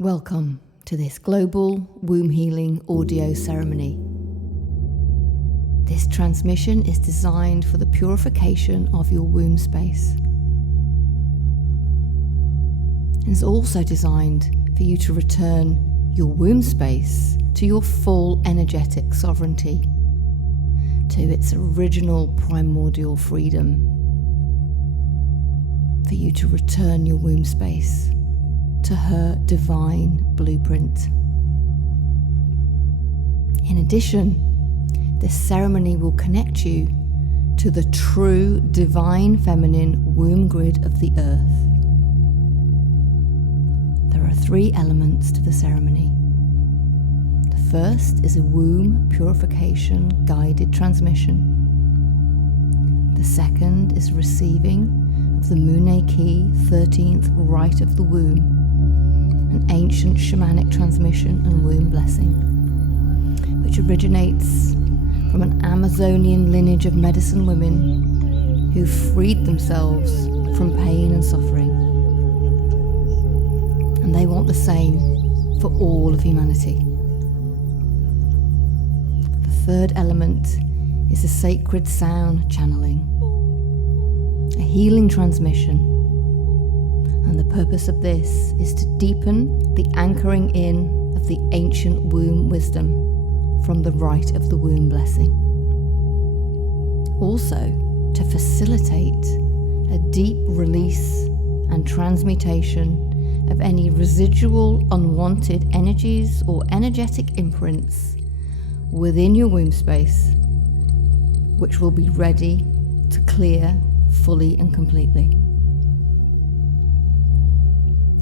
Welcome to this global womb healing audio ceremony. This transmission is designed for the purification of your womb space. It's also designed for you to return your womb space to your full energetic sovereignty, to its original primordial freedom, for you to return your womb space to her divine blueprint. In addition, this ceremony will connect you to the true divine feminine womb grid of the earth. There are 3 elements to the ceremony. The first is a womb purification guided transmission. The second is receiving of the Mune Key 13th rite of the womb, an ancient shamanic transmission and womb blessing, which originates from an Amazonian lineage of medicine women who freed themselves from pain and suffering. And they want the same for all of humanity. The third element is a sacred sound channeling, a healing transmission. And the purpose of this is to deepen the anchoring in of the ancient womb wisdom from the rite of the womb blessing. Also, to facilitate a deep release and transmutation of any residual unwanted energies or energetic imprints within your womb space, which will be ready to clear fully and completely.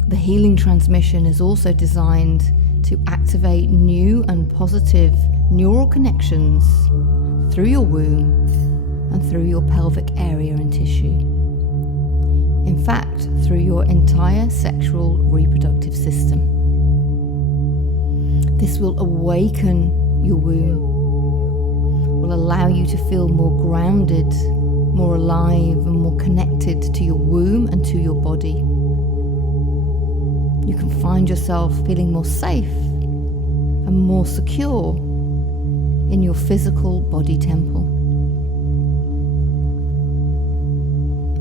The healing transmission is also designed to activate new and positive neural connections through your womb and through your pelvic area and tissue. In fact, through your entire sexual reproductive system. This will awaken your womb, will allow you to feel more grounded, more alive, and more connected to your womb and to your body. You can find yourself feeling more safe and more secure in your physical body temple.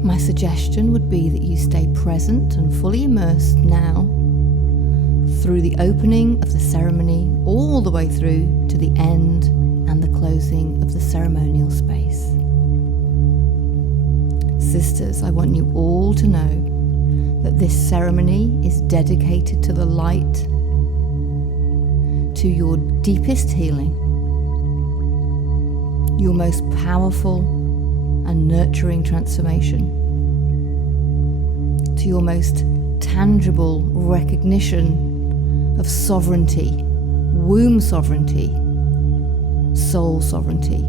My suggestion would be that you stay present and fully immersed now through the opening of the ceremony all the way through to the end and the closing of the ceremonial space. Sisters, I want you all to know that this ceremony is dedicated to the light, to your deepest healing, your most powerful and nurturing transformation, to your most tangible recognition of sovereignty, womb sovereignty, soul sovereignty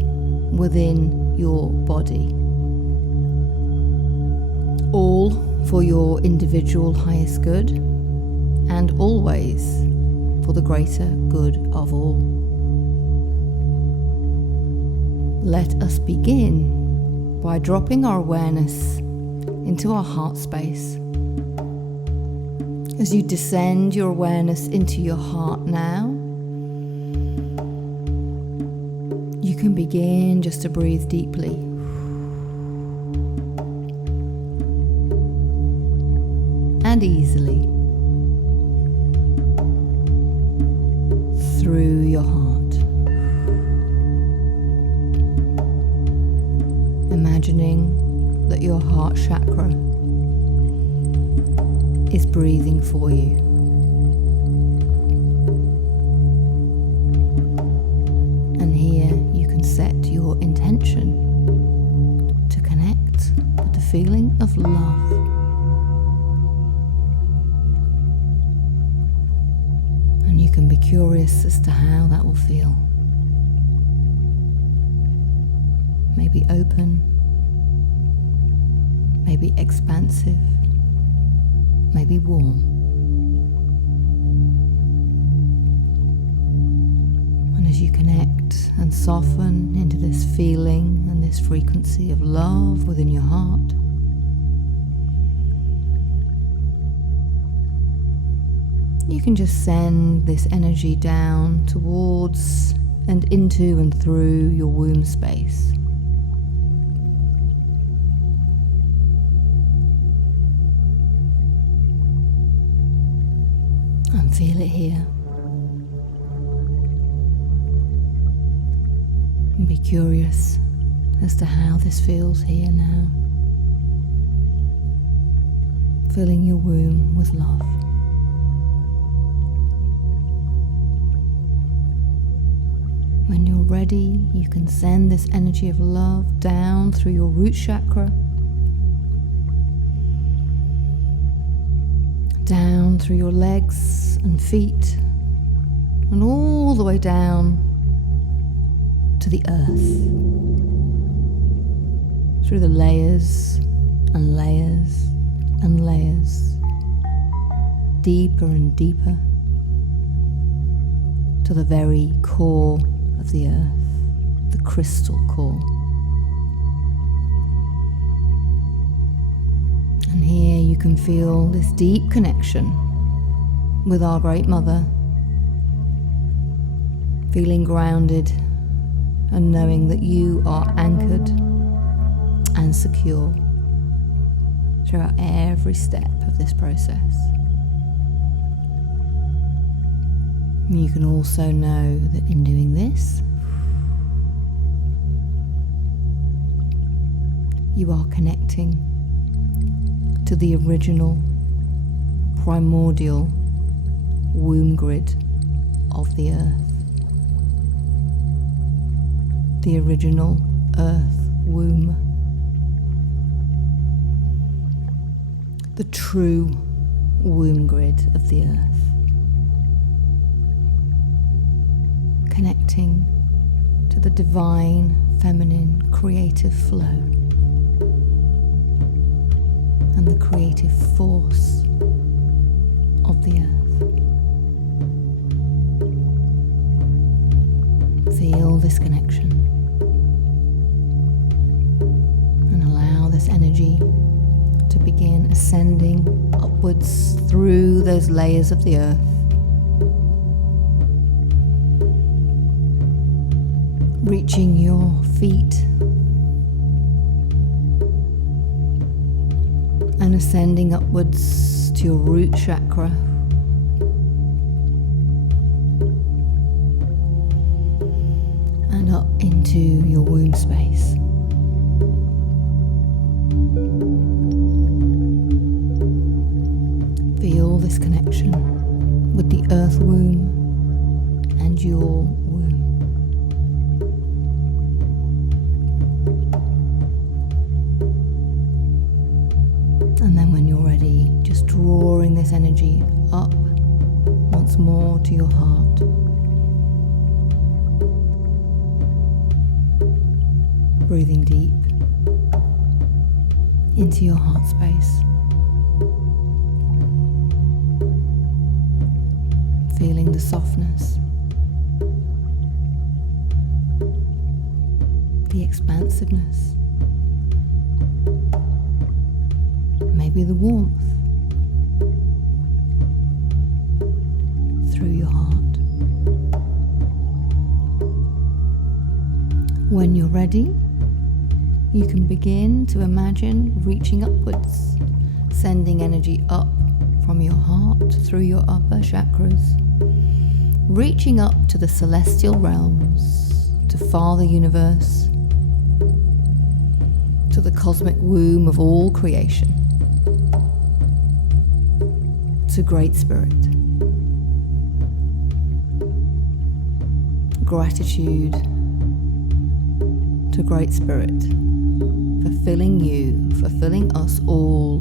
within your body. All for your individual highest good, and always for the greater good of all. Let us begin by dropping our awareness into our heart space. As you descend your awareness into your heart now, you can begin just to breathe deeply. And easily through your heart, imagining that your heart chakra is breathing for you. And here you can set your intention to connect with the feeling of love. You can be curious as to how that will feel. Maybe open, maybe expansive, maybe warm. And as you connect and soften into this feeling and this frequency of love within your heart, You can just send this energy down towards and into and through your womb space. And feel it here. And be curious as to how this feels here now. Filling your womb with love. When you're ready, you can send this energy of love down through your root chakra, down through your legs and feet, and all the way down to the earth, through the layers and layers and layers, deeper and deeper, to the very core of the earth, the crystal core. And here you can feel this deep connection with our Great Mother, feeling grounded and knowing that you are anchored and secure throughout every step of this process. You can also know that in doing this, you are connecting to the original, primordial womb grid of the earth. The original earth womb. The true womb grid of the earth. Connecting to the divine, feminine, creative flow and the creative force of the earth. Feel this connection and allow this energy to begin ascending upwards through those layers of the earth, reaching your feet and ascending upwards to your root chakra, and up into your womb space. Feel this connection with the earth womb and your womb. And then when you're ready, just drawing this energy up once more to your heart. Breathing deep into your heart space. Feeling the softness, the expansiveness, maybe the warmth through your heart. When you're ready, you can begin to imagine reaching upwards, sending energy up from your heart through your upper chakras, reaching up to the celestial realms, to Father Universe, to the cosmic womb of all creation, to Great Spirit. Gratitude to Great Spirit for filling you, for filling us all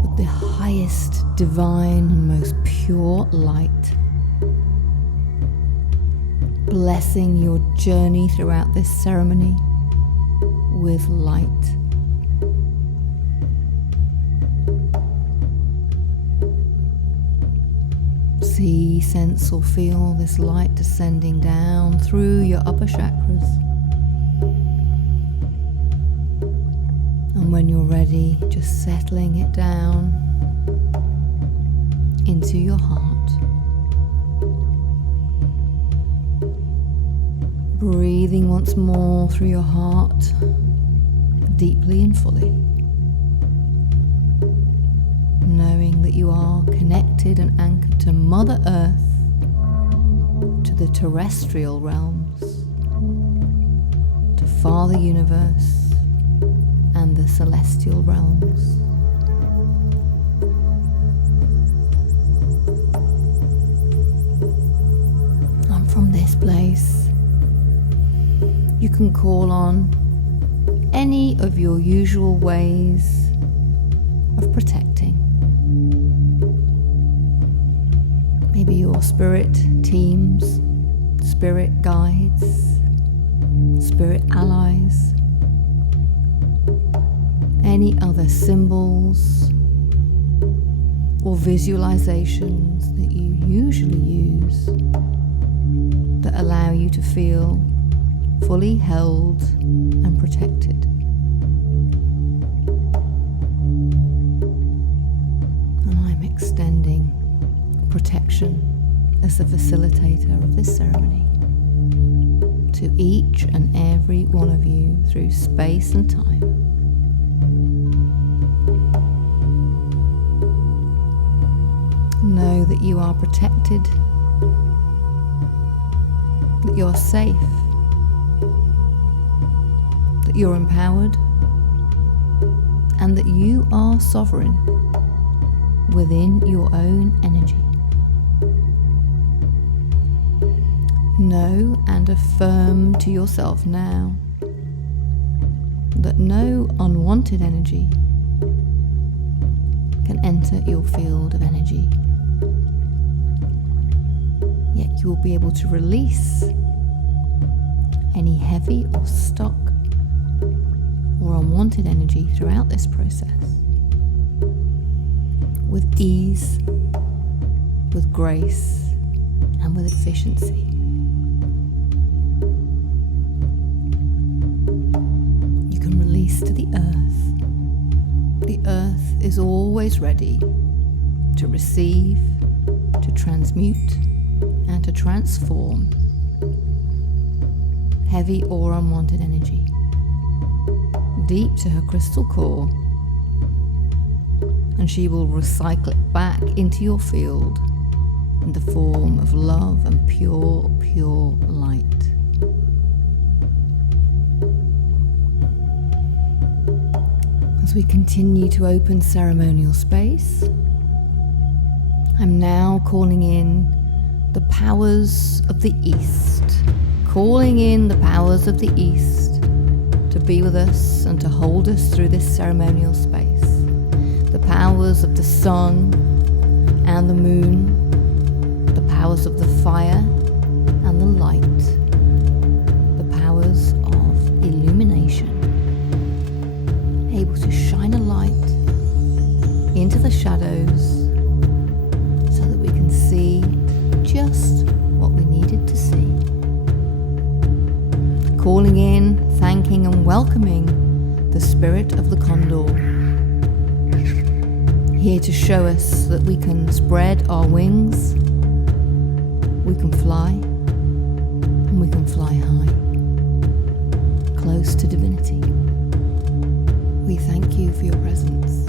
with the highest divine and most pure light, blessing your journey throughout this ceremony with light. See, sense or feel this light descending down through your upper chakras. And when you're ready, just settling it down into your heart. Breathing once more through your heart, deeply and fully. Knowing that you are connected and anchored to Mother Earth, to the terrestrial realms, to Father Universe, and the celestial realms. And from this place, you can call on any of your usual ways of protecting. Maybe your spirit teams, spirit guides, spirit allies, any other symbols or visualizations that you usually use that allow you to feel fully held and protected. And I'm extending protection as the facilitator of this ceremony to each and every one of you through space and time. Know that you are protected, that you're safe, that you're empowered, and that you are sovereign within your own energy. Know and affirm to yourself now that no unwanted energy can enter your field of energy. Yet you will be able to release any heavy or stuck or unwanted energy throughout this process with ease, with grace, and with efficiency. You can release to the earth. The earth is always ready to receive, to transmute, and to transform heavy or unwanted energy deep to her crystal core, and she will recycle it back into your field in the form of love and pure, pure light. As we continue to open ceremonial space, I'm now calling in the powers of the East, calling in the powers of the East to be with us and to hold us through this ceremonial space. The powers of the sun and the moon, the powers of the fire and the light, the powers of illumination, able to shine a light into the shadows so that we can see just what we needed to see. Calling in, thanking and welcoming the spirit of the condor, here to show us that we can spread our wings, we can fly, and we can fly high, close to divinity. We thank you for your presence.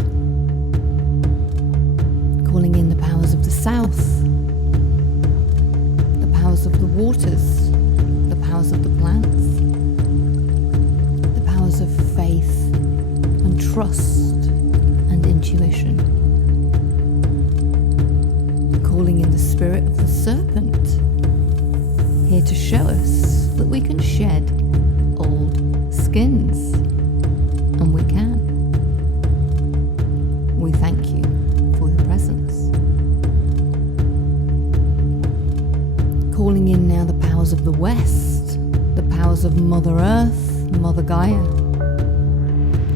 Calling in the powers of the south, the powers of the waters, the powers of the plants, the powers of faith and trust and intuition. Calling in the spirit of the serpent, here to show us that we can shed old skins, and we can. We thank you for your presence. Calling in now the powers of the West, the powers of Mother Earth, Mother Gaia,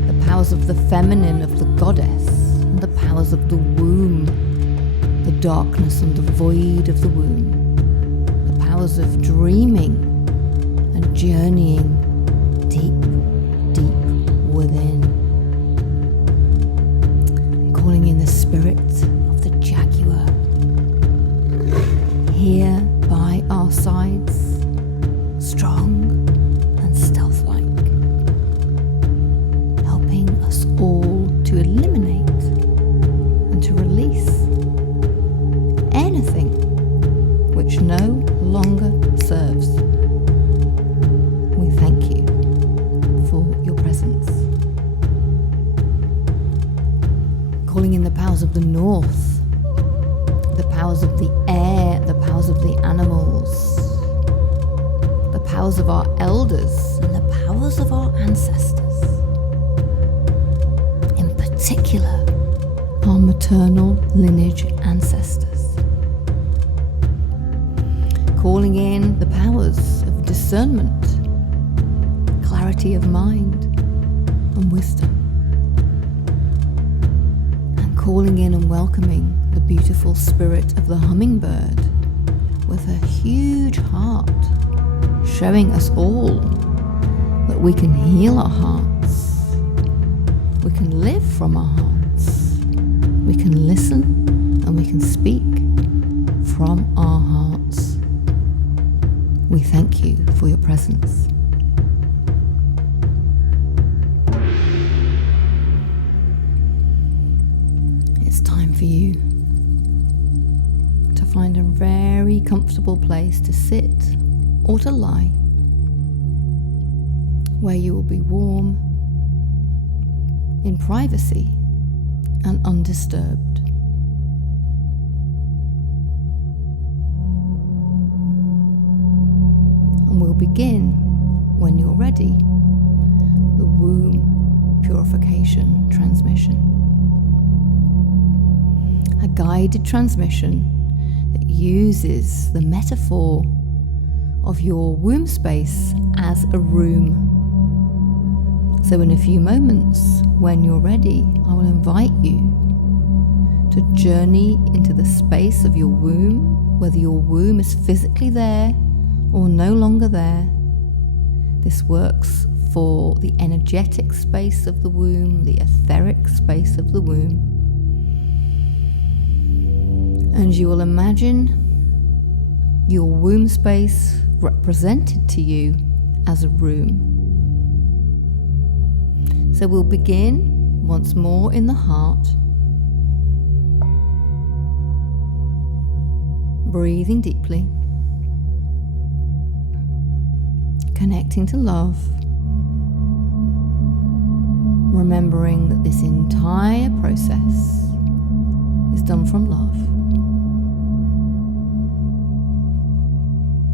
the powers of the feminine, of the goddess, and the powers of the womb, the darkness and the void of the womb, the powers of dreaming and journeying deep, deep within. Calling in the spirit of the jaguar, calling in the powers of the north, the powers of the air, the powers of the animals, the powers of our elders, and the powers of our ancestors. In particular, our maternal lineage ancestors. Calling in the powers of discernment, clarity of mind, and wisdom. And calling in and welcoming the beautiful spirit of the hummingbird with a huge heart, showing us all that we can heal our hearts, we can live from our hearts, we can listen and we can speak from our hearts. We thank you for your presence. It's time for you to find a very comfortable place to sit or to lie, where you will be warm, in privacy, and undisturbed. And we'll begin, when you're ready, the womb purification transmission. A guided transmission that uses the metaphor of your womb space as a room. So in a few moments, when you're ready, I will invite you to journey into the space of your womb, whether your womb is physically there or no longer there. This works for the energetic space of the womb, the etheric space of the womb. And you will imagine your womb space represented to you as a room. So we'll begin once more in the heart, breathing deeply, connecting to love, remembering that this entire process is done from love,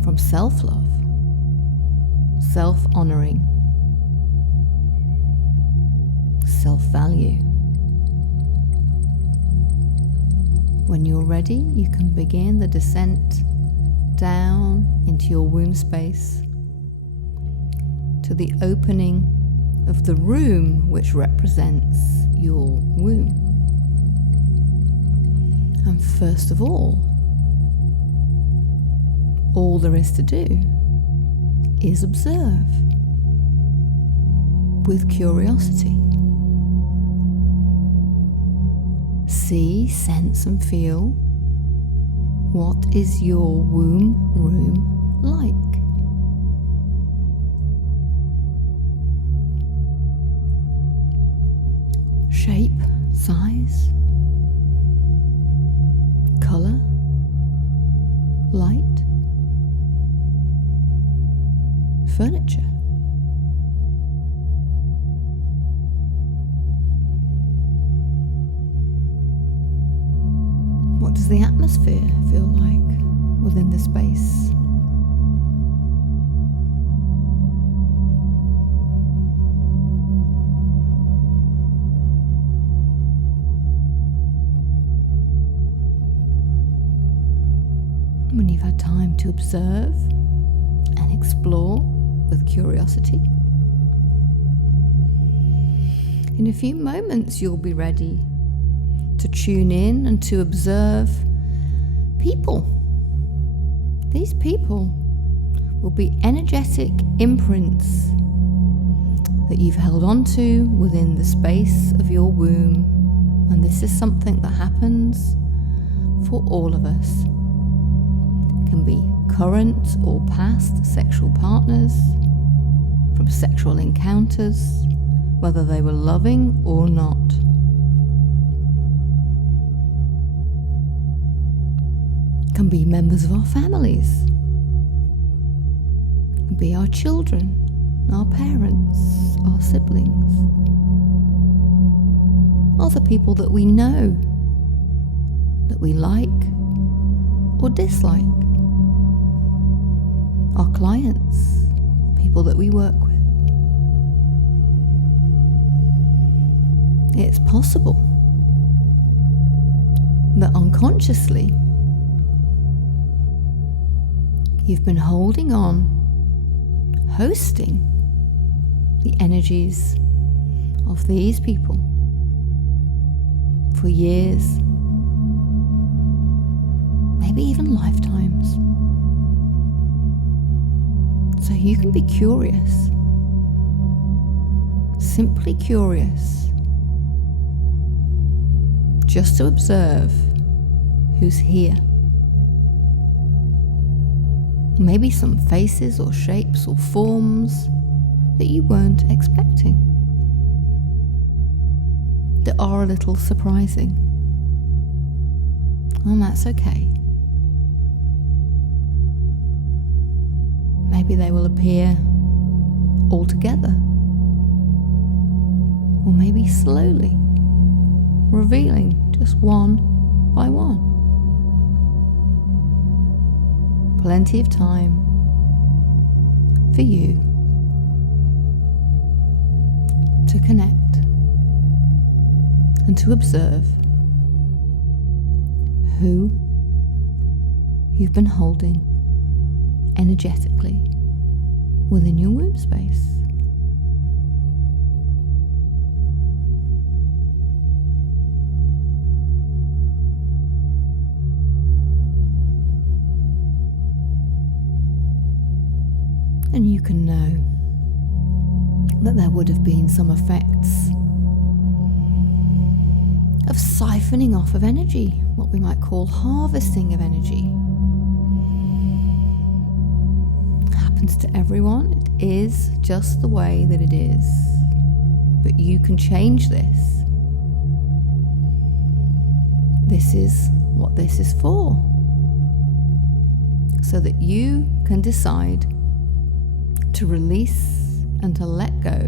from self-love, self-honoring, self-value. When you're ready, you can begin the descent down into your womb space to the opening of the room which represents your womb. And first of all there is to do is observe with curiosity. See, sense and feel, what is your womb room like? Shape, size, color, light, furniture. What does the atmosphere feel like within the space? When you've had time to observe and explore with curiosity, in a few moments you'll be ready to tune in and to observe people. These people will be energetic imprints that you've held on to within the space of your womb. And this is something that happens for all of us. It can be current or past sexual partners, from sexual encounters, whether they were loving or not. Can be members of our families, can be our children, our parents, our siblings. are the people that we know, that we like or dislike. Our clients, people that we work with. It's possible that unconsciously you've been holding on, hosting the energies of these people for years, maybe even lifetimes. So you can be curious, simply curious, just to observe who's here. Maybe some faces or shapes or forms that you weren't expecting, that are a little surprising. And that's okay. Maybe they will appear all together, or maybe slowly, revealing just one by one. Plenty of time for you to connect and to observe who you've been holding energetically within your womb space. And you can know that there would have been some effects of siphoning off of energy, what we might call harvesting of energy. It happens to everyone. It is just the way that it is. But you can change this. This is what this is for. So that you can decide to release and to let go,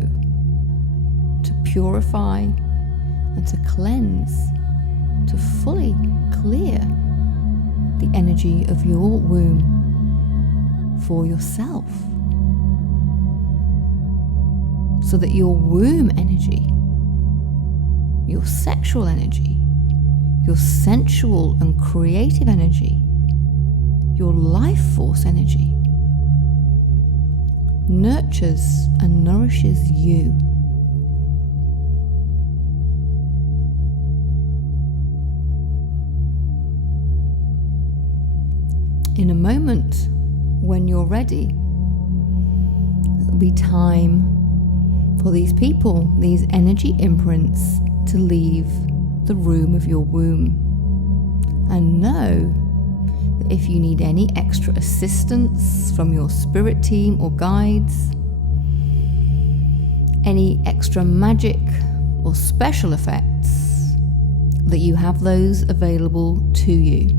to purify and to cleanse, to fully clear the energy of your womb for yourself, so that your womb energy, your sexual energy, your sensual and creative energy, your life force energy nurtures and nourishes you. In a moment, when you're ready, it'll be time for these people, these energy imprints, to leave the room of your womb. And know that if you need any extra assistance from your spirit team or guides, any extra magic or special effects, that you have those available to you.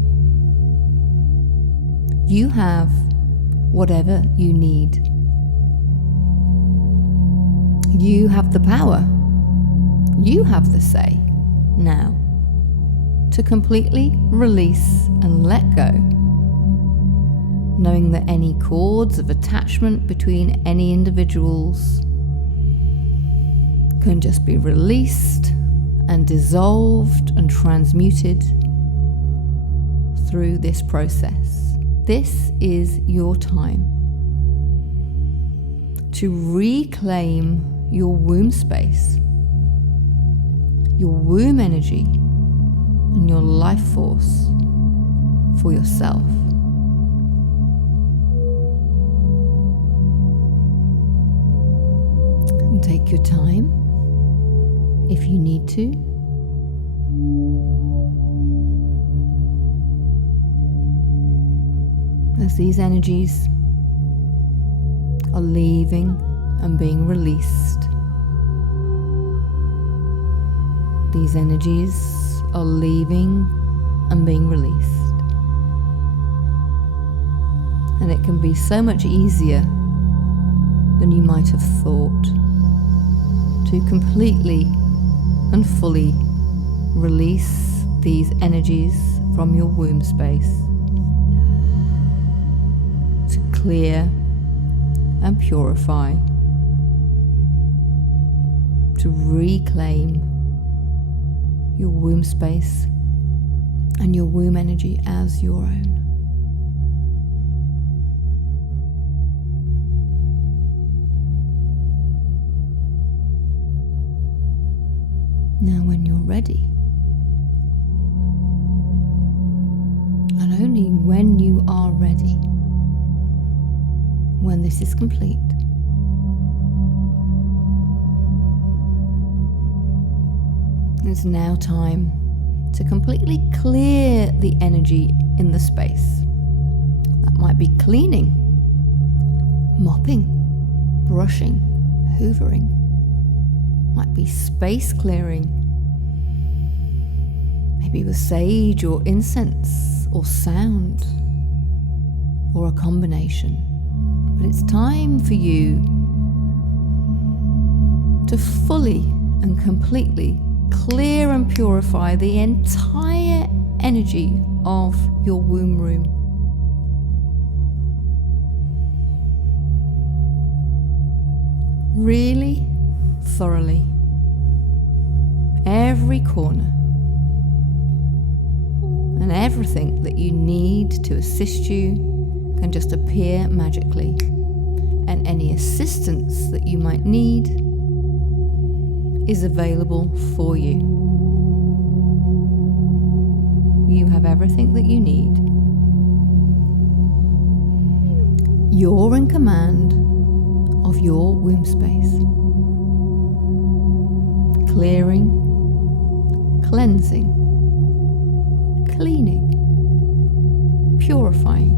You have whatever you need. You have the power. You have the say now to completely release and let go, knowing that any cords of attachment between any individuals can just be released and dissolved and transmuted through this process. This is your time to reclaim your womb space, your womb energy, and your life force for yourself. And take your time if you need to. As these energies are leaving and being released, these energies are leaving and being released. And it can be so much easier than you might have thought to completely and fully release these energies from your womb space to clear and purify, to reclaim your womb space and your womb energy as your own. Now, when you're ready, and only when you are ready, when this is complete, it's now time to completely clear the energy in the space. That might be cleaning, mopping, brushing, hoovering. Might be space clearing, maybe with sage or incense or sound or a combination. But it's time for you to fully and completely clear and purify the entire energy of your womb room. Really thoroughly. Every corner and everything that you need to assist you can just appear magically, and any assistance that you might need is available for you. You have everything that you need. You're in command of your womb space. Clearing, cleansing, cleaning, purifying,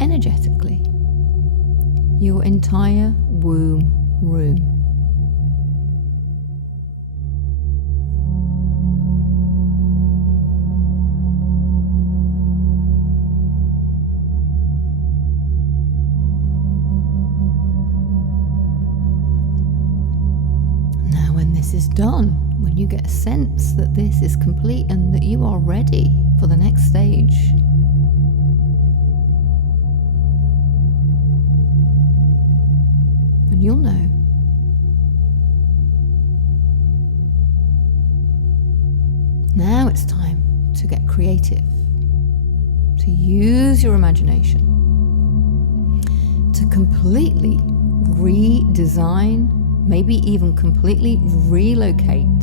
energetically, your entire womb room. This is done, when you get a sense that this is complete and that you are ready for the next stage, and you'll know. Now it's time to get creative, to use your imagination, to completely redesign, maybe even completely relocate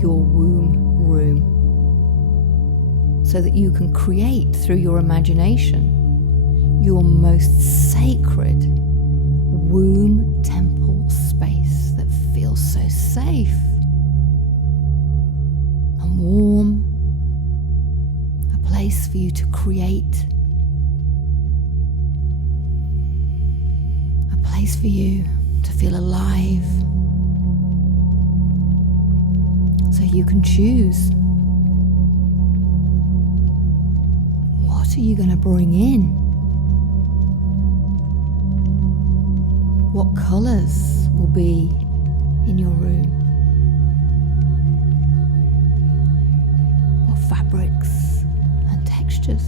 your womb room so that you can create through your imagination your most sacred womb temple space that feels so safe and warm, a place for you to create, place for you to feel alive, so you can choose what are you going to bring in, what colours will be in your room, what fabrics and textures,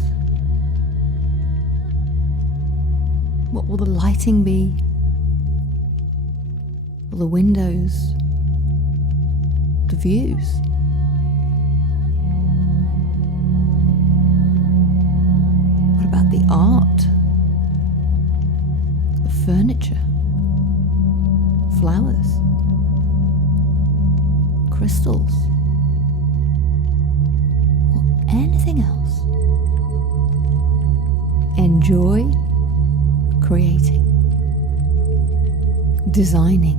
what will the lighting be, the windows, the views. What about the art, the furniture, flowers, crystals, or anything else? Enjoy creating, designing,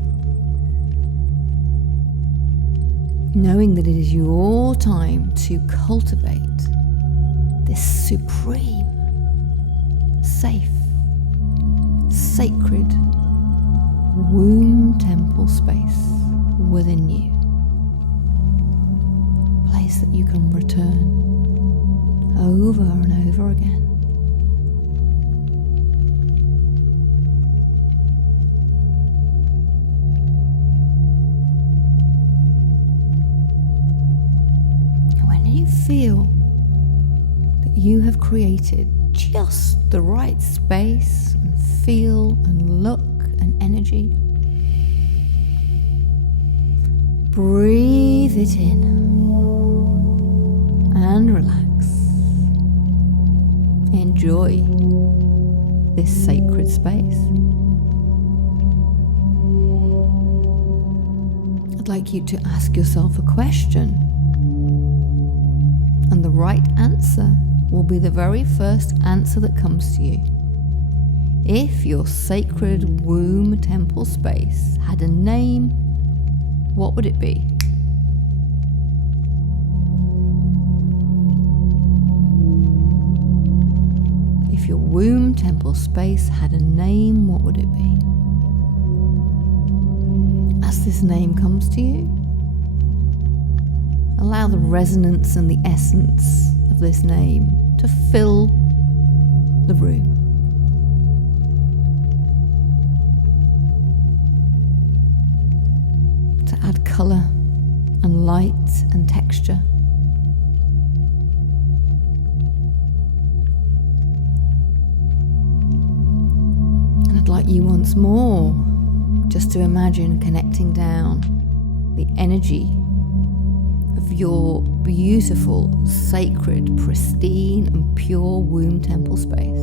knowing that it is your time to cultivate this supreme, safe, sacred womb temple space within you. A place that you can return over and over again. you feel that you have created just the right space and feel and look and energy, breathe it in and relax. Enjoy this sacred space. I'd like you to ask yourself a question, and the right answer will be the very first answer that comes to you. If your sacred womb temple space had a name, what would it be? If your womb temple space had a name, what would it be? As this name comes to you, allow the resonance and the essence of this name to fill the room. To add colour and light and texture. And I'd like you once more just to imagine connecting down the energy of your beautiful, sacred, pristine and pure womb temple space.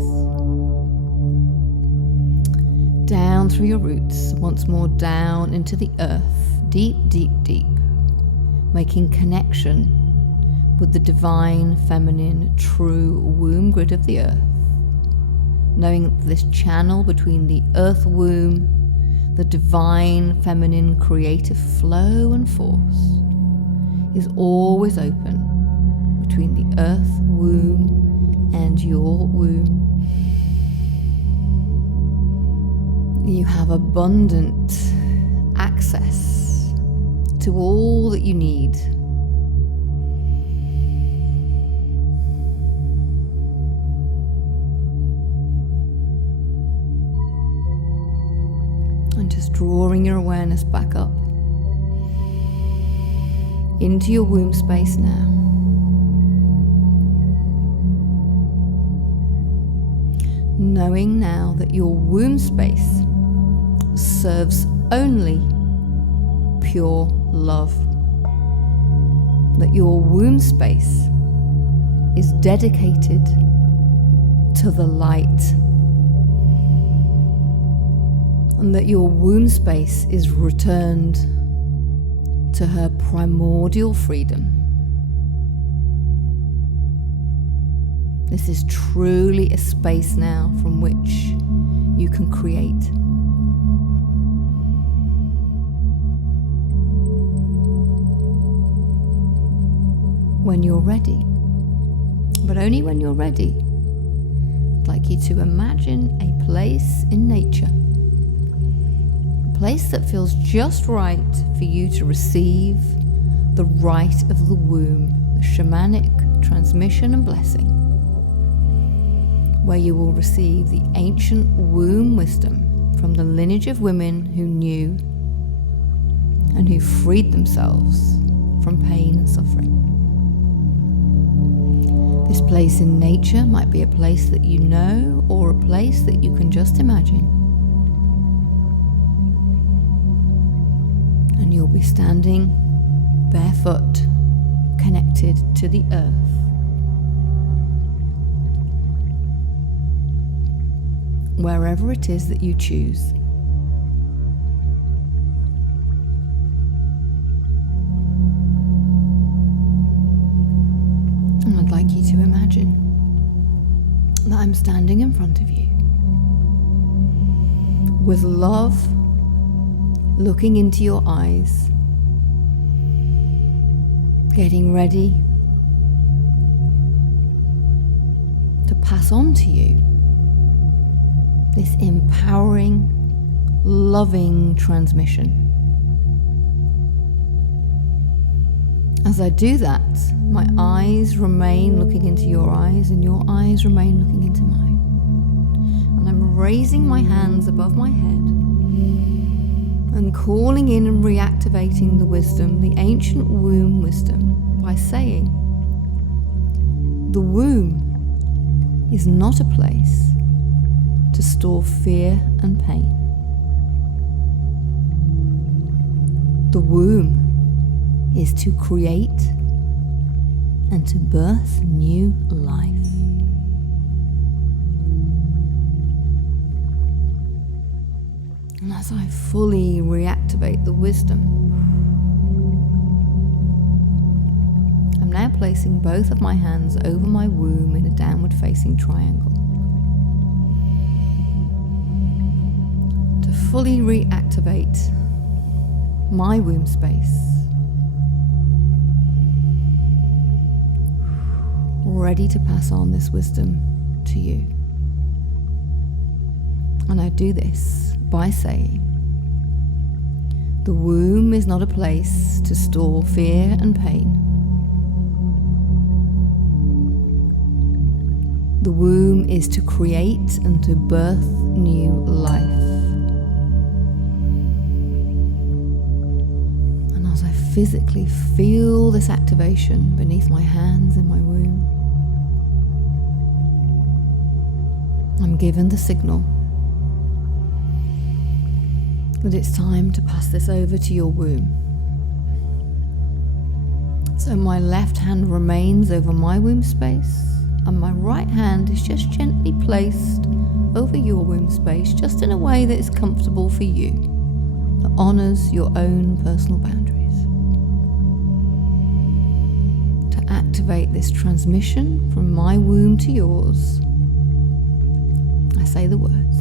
Down through your roots, once more down into the earth, deep, deep, deep, making connection with the divine, feminine, true womb grid of the earth, knowing that this channel between the earth womb, the divine, feminine, creative flow and force is always open between the earth womb and your womb. You have abundant access to all that you need. And just drawing your awareness back up into your womb space now. Knowing now that your womb space serves only pure love. That your womb space is dedicated to the light. And that your womb space is returned to her primordial freedom. This is truly a space now from which you can create. When you're ready, but only when you're ready, I'd like you to imagine a place in nature, a place that feels just right for you to receive the rite of the womb, the shamanic transmission and blessing, where you will receive the ancient womb wisdom from the lineage of women who knew and who freed themselves from pain and suffering. This place in nature might be a place that you know or a place that you can just imagine. And you'll be standing barefoot, connected to the earth. Wherever it is that you choose. And I'd like you to imagine that I'm standing in front of you with love looking into your eyes, getting ready to pass on to you this empowering, loving transmission. As I do that, my eyes remain looking into your eyes and your eyes remain looking into mine. And I'm raising my hands above my head and calling in and reactivating the wisdom, the ancient womb wisdom, by saying, The womb is not a place to store fear and pain. The womb is to create and to birth new life. And as I fully reactivate the wisdom, I'm now placing both of my hands over my womb in a downward facing triangle. To fully reactivate my womb space, ready to pass on this wisdom to you. And I do this by saying, the womb is not a place to store fear and pain. The womb is to create and to birth new life. And as I physically feel this activation beneath my hands in my womb, I'm given the signal that it's time to pass this over to your womb. So my left hand remains over my womb space, and my right hand is just gently placed over your womb space, just in a way that is comfortable for you, that honors your own personal boundaries. To activate this transmission from my womb to yours, I say the words.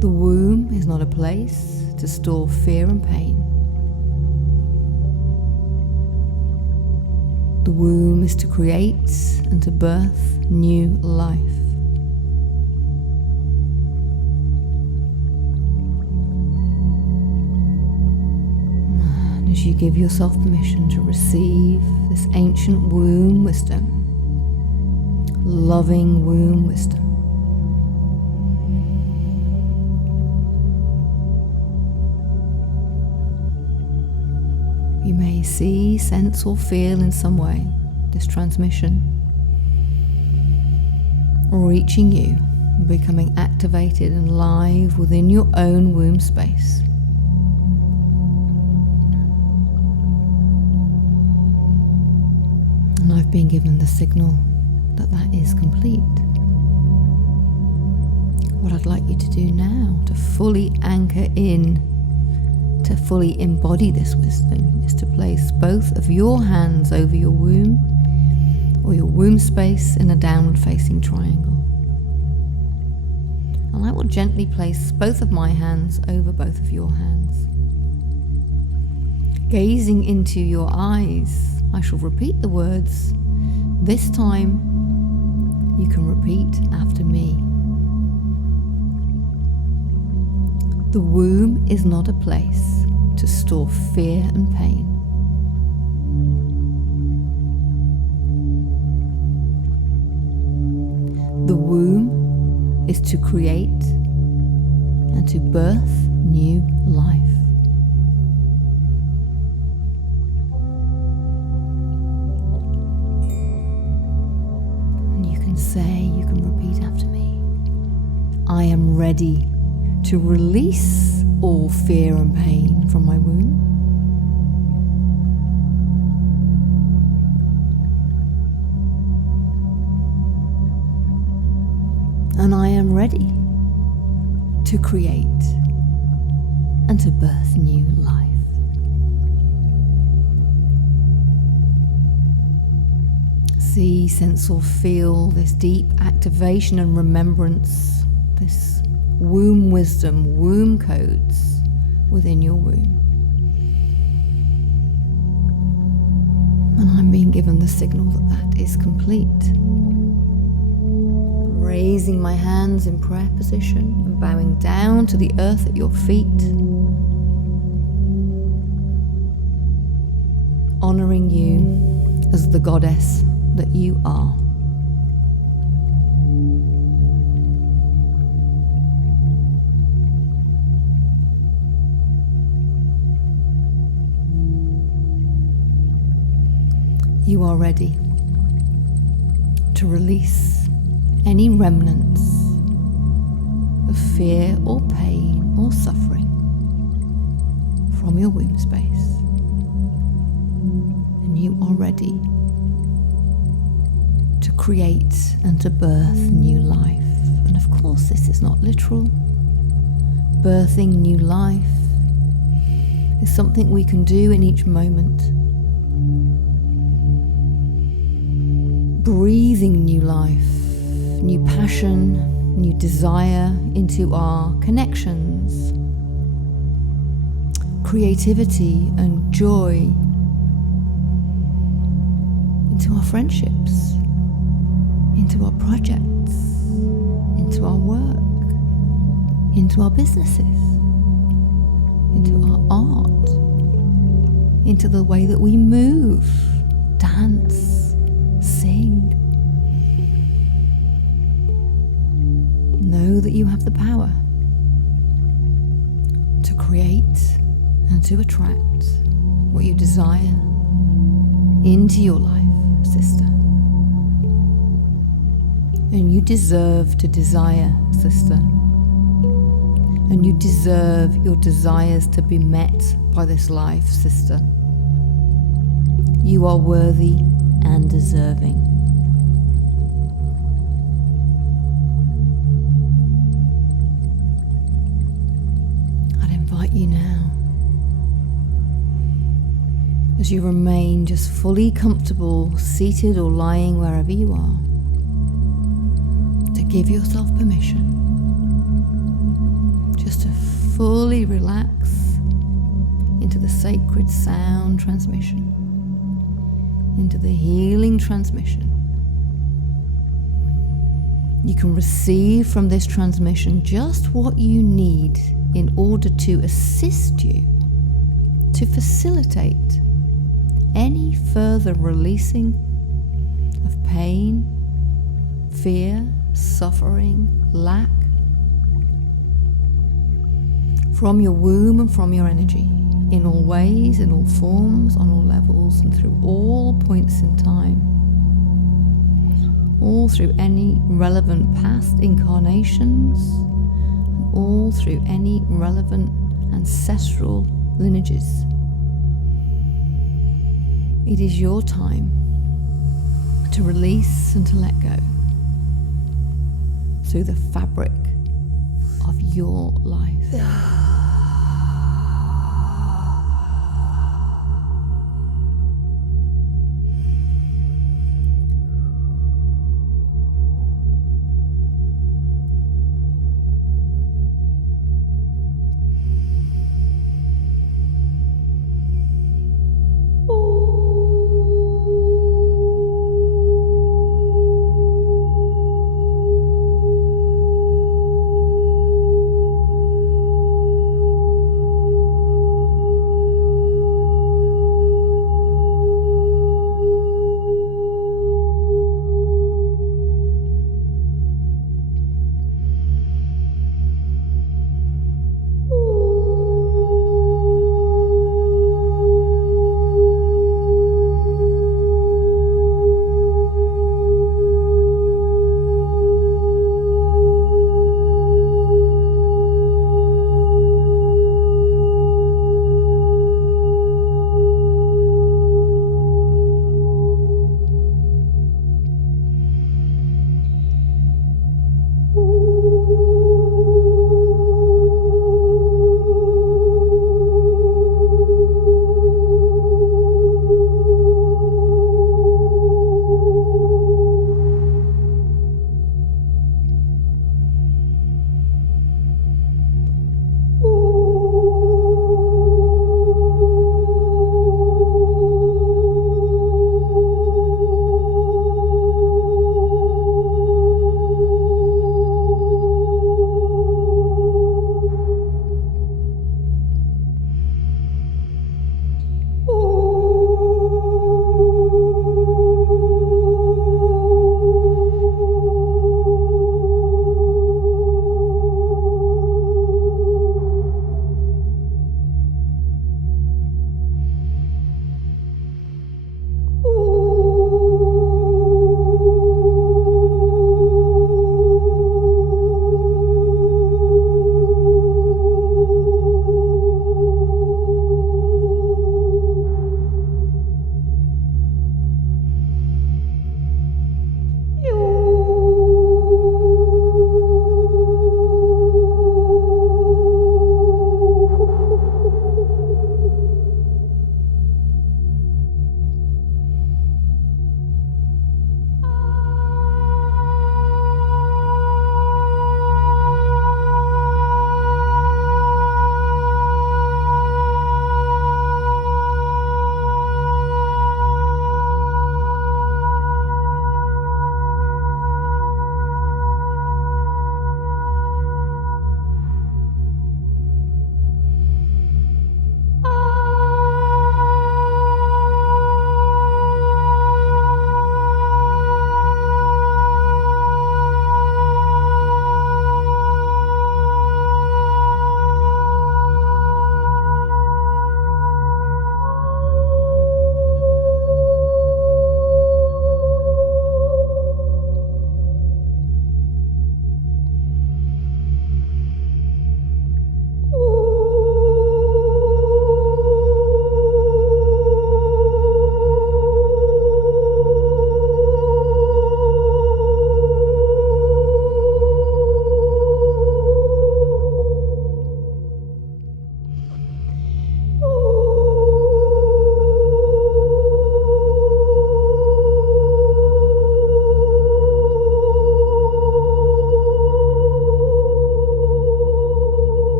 The womb is not a place to store fear and pain. The womb is to create and to birth new life. And as you give yourself permission to receive this ancient womb wisdom, loving womb wisdom, you may see, sense, or feel in some way this transmission reaching you, becoming activated and live within your own womb space. And I've been given the signal that that is complete. What I'd like you to do now to fully anchor in, to fully embody this wisdom, is to place both of your hands over your womb or your womb space in a downward facing triangle. And I will gently place both of my hands over both of your hands. Gazing into your eyes, I shall repeat the words. This time, you can repeat after me. The womb is not a place to store fear and pain. The womb is to create and to birth new life. And you can say, you can repeat after me, I am ready to release all fear and pain from my womb. And I am ready to create and to birth new life. See, sense, or feel this deep activation and remembrance, this womb wisdom, womb codes within your womb. And I'm being given the signal that that is complete. Raising my hands in prayer position and bowing down to the earth at your feet, honoring you as the goddess that you are. You are ready to release any remnants of fear or pain or suffering from your womb space. And you are ready to create and to birth new life. And of course, this is not literal. Birthing new life is something we can do in each moment. Breathing new life, new passion, new desire into our connections, creativity and joy into our friendships, into our projects, into our work, into our businesses, into our art, into the way that we move, dance, sing. Know that you have the power to create and to attract what you desire into your life, sister. And you deserve to desire, sister. And you deserve your desires to be met by this life, sister. You are worthy and deserving. I'd invite you now, as you remain just fully comfortable, seated or lying wherever you are, to give yourself permission just to fully relax into the sacred sound transmission, into the healing transmission. You can receive from this transmission just what you need in order to assist you to facilitate any further releasing of pain, fear, suffering, lack from your womb and from your energy, in all ways, in all forms, on all levels, and through all points in time, all through any relevant past incarnations, and all through any relevant ancestral lineages. It is your time to release and to let go through the fabric of your life.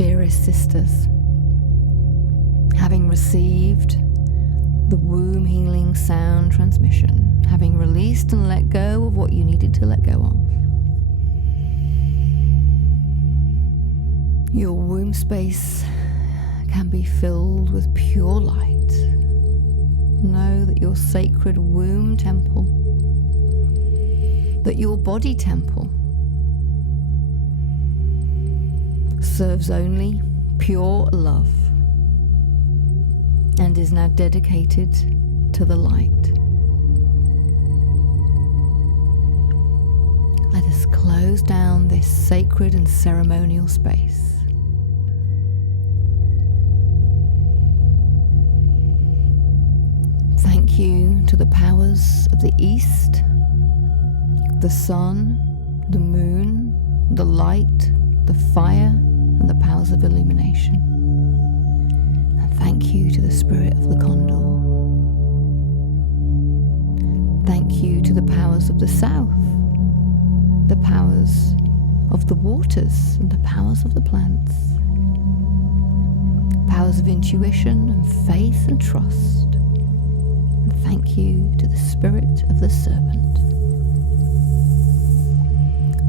Dearest sisters, having received the womb healing sound transmission, having released and let go of what you needed to let go of, your womb space can be filled with pure light. Know that your sacred womb temple, that your body temple, serves only pure love and is now dedicated to the light. Let us close down this sacred and ceremonial space. Thank you to the powers of the East, the sun, the moon, the light, the fire, and the powers of illumination. And thank you to the spirit of the condor. Thank you to the powers of the South, the powers of the waters, and the powers of the plants, powers of intuition and faith and trust. And thank you to the spirit of the serpent.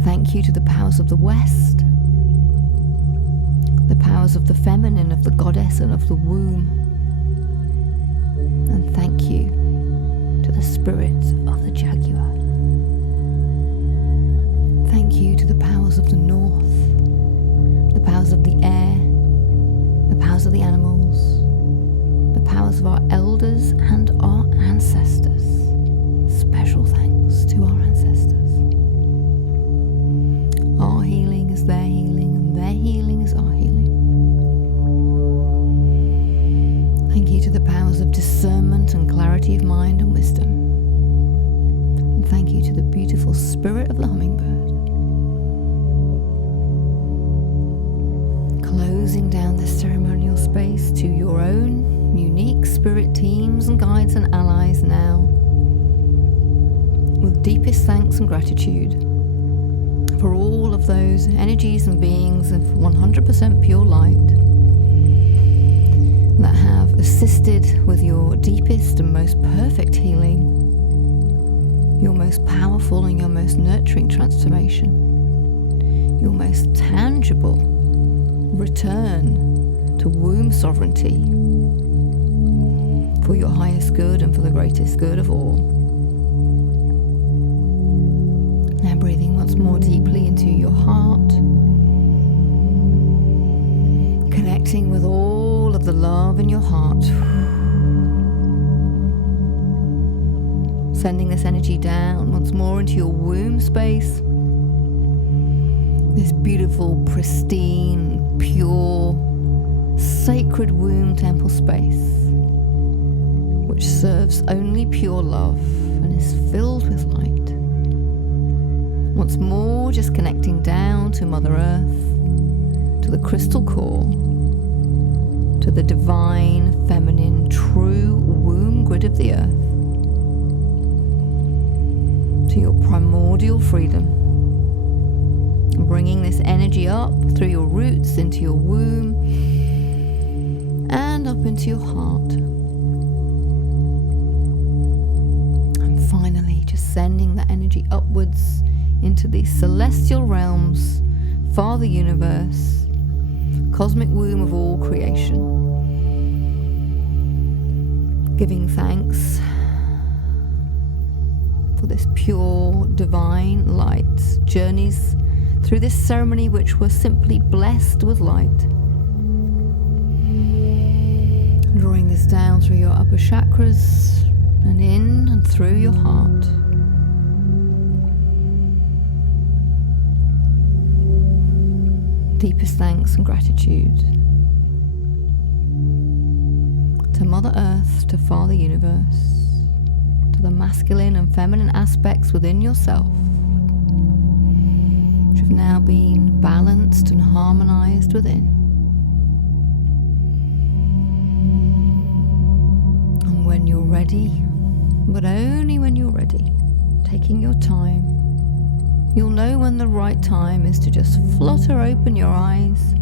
Thank you to the powers of the West, the powers of the feminine, of the goddess, and of the womb. And thank you to the spirit of the jaguar. Thank you to the powers of the north, the powers of the air, the powers of the animals, the powers of our elders and our ancestors. Special thanks to our ancestors. Our healing is their healing, and their healing is our healing. Thank you to the powers of discernment and clarity of mind and wisdom. And thank you to the beautiful spirit of the hummingbird. Closing down this ceremonial space to your own unique spirit teams and guides and allies now, with deepest thanks and gratitude for all of those energies and beings of 100% pure light that have assisted with your deepest and most perfect healing, your most powerful and your most nurturing transformation, your most tangible return to womb sovereignty for your highest good and for the greatest good of all. Now breathing once more deeply into your heart, connecting with all of the love in your heart, sending this energy down once more into your womb space, this beautiful, pristine, pure, sacred womb temple space, which serves only pure love and is filled with light. Once more, just connecting down to Mother Earth, to the crystal core, to the divine, feminine, true womb grid of the earth, to your primordial freedom, and bringing this energy up through your roots into your womb and up into your heart. And finally, just sending that energy upwards into the celestial realms, Father Universe, cosmic womb of all creation. Giving thanks for this pure, divine light, journeys through this ceremony which were simply blessed with light. Drawing this down through your upper chakras and in and through your heart. Deepest thanks and gratitude to Mother Earth, to Father Universe, to the masculine and feminine aspects within yourself, which have now been balanced and harmonized within. And when you're ready, but only when you're ready, taking your time, you'll know when the right time is to just flutter open your eyes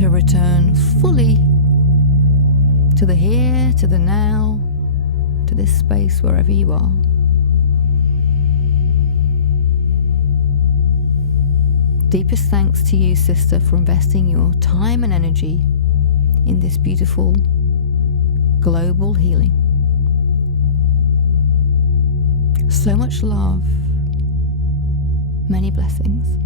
to return fully to the here, to the now, to this space wherever you are. Deepest thanks to you, sister, for investing your time and energy in this beautiful global healing. So much love, many blessings.